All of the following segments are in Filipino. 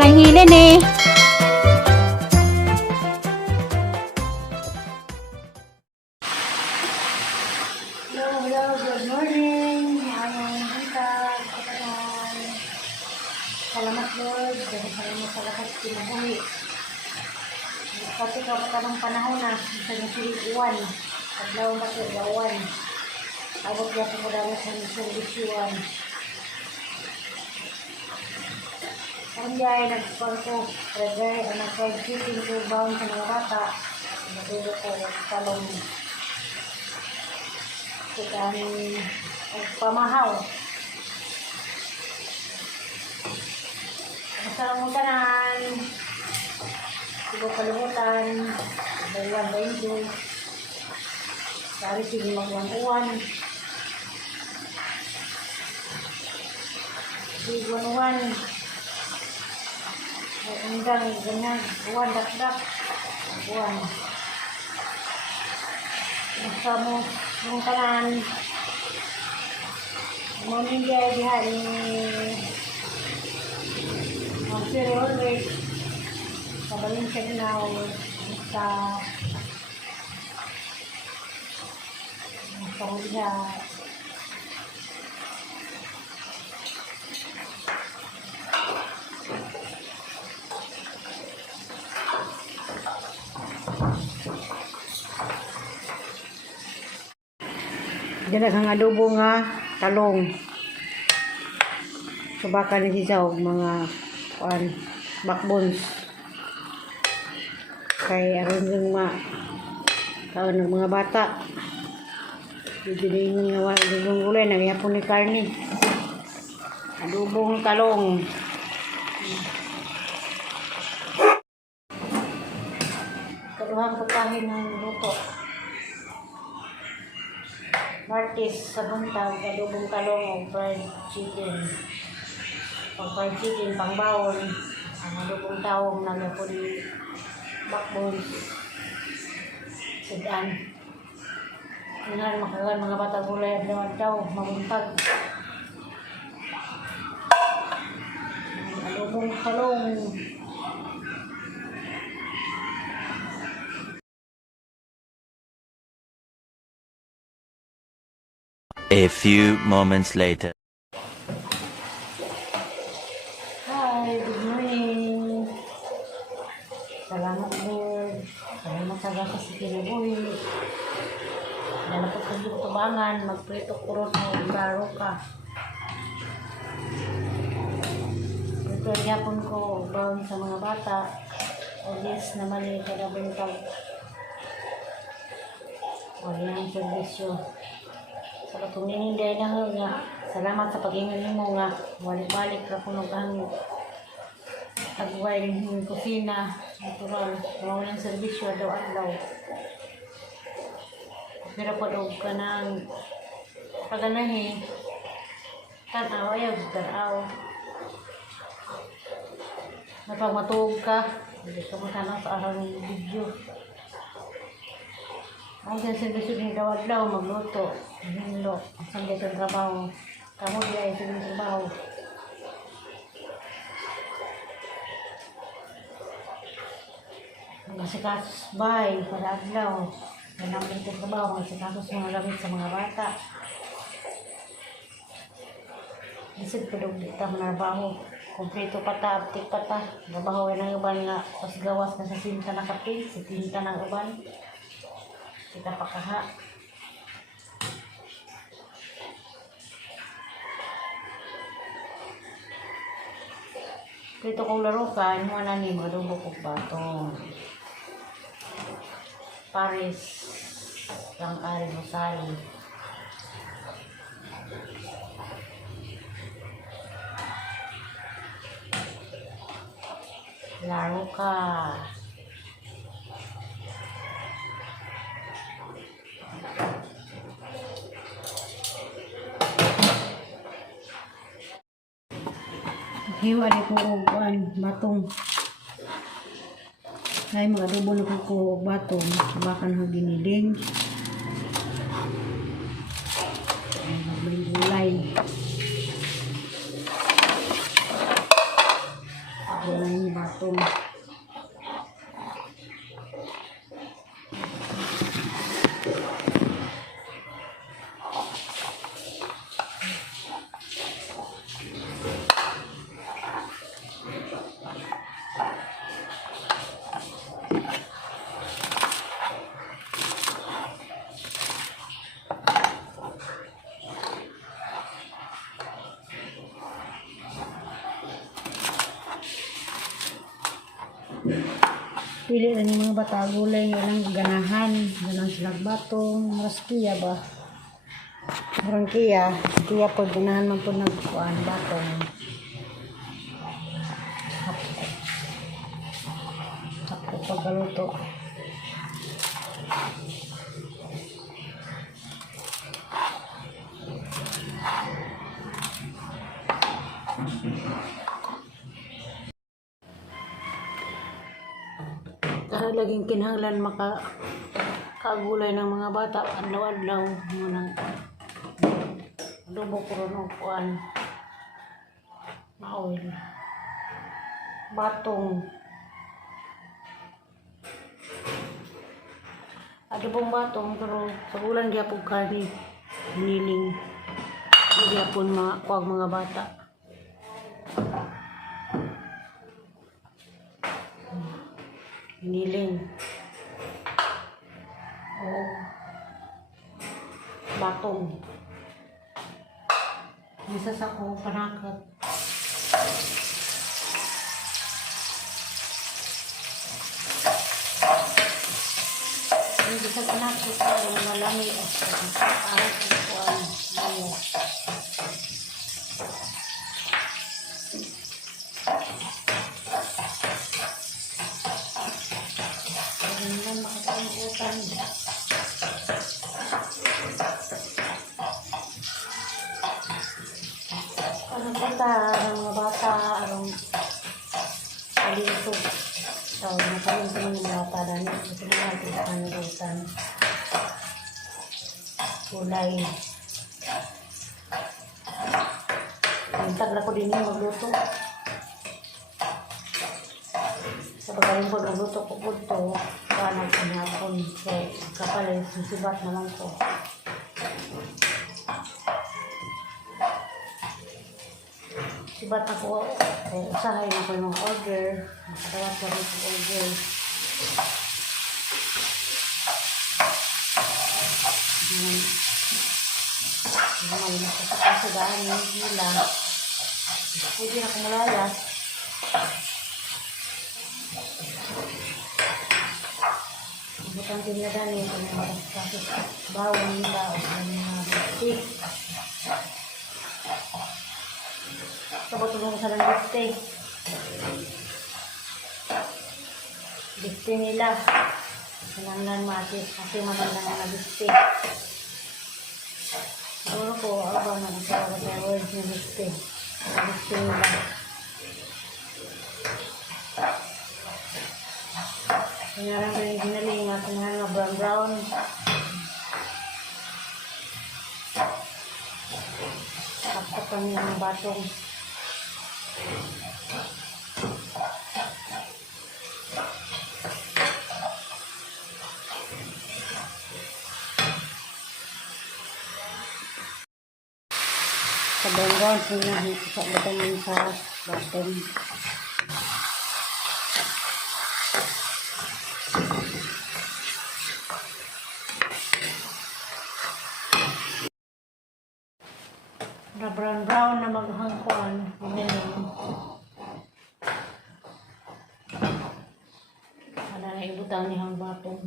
lang hilin eh. Hello, good morning. Ayong hintag, kapatid. Salamat Lord, dahil salamat sa lakas kinabuhi. Kasi kapag ng panahon na, sa nasiligwan, paglaw na sa ilawan, abot na sa madami sa servisyuan. Ang jay, nagpangko, regay, ang nagpag-sitting ko baon sa mga bata, nagulo ko, talong, kita ang pamahaw. Masarang tanan, ibang kalimutan, bayang bayo, dari sige magwanguan, sigwanuan, hanggang ganyan, buwan dakdak, buwan. Masamo ng tanan, morning day diha ni Siri always sa baling signal sa diha dala kang adobo nga talong subakan ni siya og mga backbones kay aron yung kaon ng mga bata bibili nga adobong gulay nagyapon ni karne adobong talong kaduhang pagkain ng luto Martis sa buntag, adobong talong o fried chicken. Pang fried chicken, pang bawon, ang adobong tawong na po ni backbones, sidan. Tingnan, makagan mga bata gulay at dawan daw, mabuntag. Adobong talong. A few moments later. Hi, good morning. Salamat Lord. Salamat sa gatas sa kinabuhi. Dala po sa tubangan, magprito kurot ng baro ka. Ito yapon ko bawon sa mga bata. O yes naman yung kadabuntag. Wala ang servisyo. Sa katumingin dahil na nga, salamat sa pag-ingon mo nga, balik-balik ra ko nag-ang tagway ng kusina, natural, mga ng servisyo, daw-adlaw. Pero padog ka ng paganahin, tanaw, ayaw, tanaw. Napagmatug ka, hindi ka matanang sa araw ng video. Ang servisyo ng daw-adlaw, magluto. Hinlo, ang dito ang trabaho. Kamu dia ay sige trabaho. Masikasos bay, para adlaw. Ganang dito trabaho, masikasos mga gamit sa mga bata. Isip ko doon dito ang trabaho. Kompleto pata, aptik pata. Trabaho ay ng uban nga, pas gawas na sa sinta nakapin, sa tinta ng uban. Kita pakaha. Prito kong laro ka, inuwa na ni madubo kong batong. Paris, lang ari Rosali. Laro ka. Hiwa di ko batong. Ay mga adobo na ko batong. Bakan ho giniling. Ay magbiling gulay. Gulay batong. Pili na yung mga bata gulay nga lang ganahan, ganang silag batong, raskiya ba? Murang kiya po ganahan man po nagkuhan batong. Sakto pagkaluto. Kaya laging kinahanglan kagulay ng mga bata adlaw-adlaw mo nang adobo ko ron og kuan na oil batong adobong batong pero pagulan gyapon karni niling gyapon kuag mga bata. Niling o batong isa sa ko panakat hindi sa panakat para malami o para sa kuan mayo. Hindi makakalimutan. Ang mga bata, ang alito. So, nakalimpan ng mga bata dahil ito na natin sa kanilutan. Kulay. Tagla ko din yung magluto. Sa pagkain ko, nagluto ko po ito. Paano pinapon. So, kapalay, sisibat naman ko. Sibat ako, usahay na ko yung order. Nakatawat ko rin yung order. May nakasagahan yung hila. Pwede na kumulayas. Butang tinladan yung mga bawang nila o mga stick. Sabot mo sa lang diste. Diste nila. Sinanglan mati. Kasi magandang mga diste. Siguro ko, ba nagkaroon sa words na diste. Diste nila. Kanyarang ko yung ginaling at mga brown. Tapos kami ng batong. Sa brown sinahin sa batang sa batong. Na brown na maghangkuan. Ada na ibutang ni hang batong.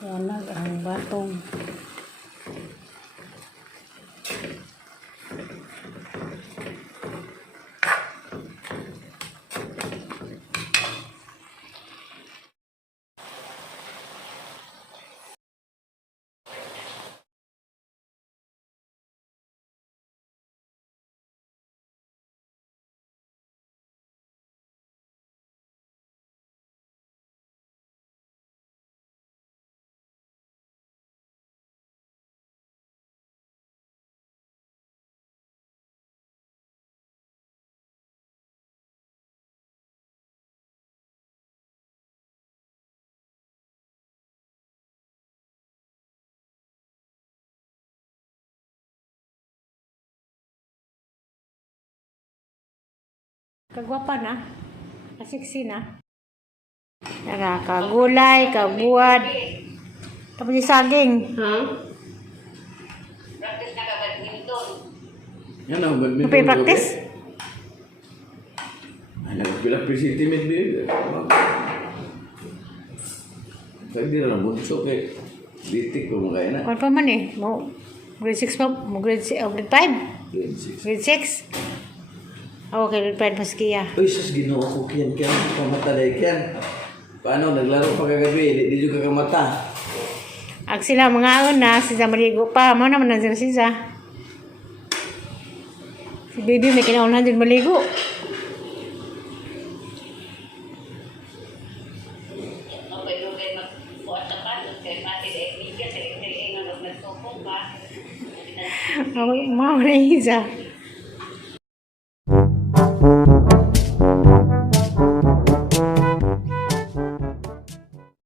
Yanag ang batong. Kagwapa na. Kasiksi na. Kagulay, kabuad. Tapos yung saging. Yan ang badminton. Napay practice? Ay, nagpila pre-sentiment din. Kaya di na lang bunso kay litik ko mga na. Kung pa man eh. Grade 6 pa. Grade 5. Grade 6. Grade 6. Okay, grade 5 maski ya. Uy, sus, ginawa ko kiyan. Pamata na kiyan. Paano, naglaro pa kagabi. Di juga kamata. Ag sila mga na, sila maligo pa. Mo naman nandiyan sila. Si baby may kinaunahan din maligo. Mau na isa.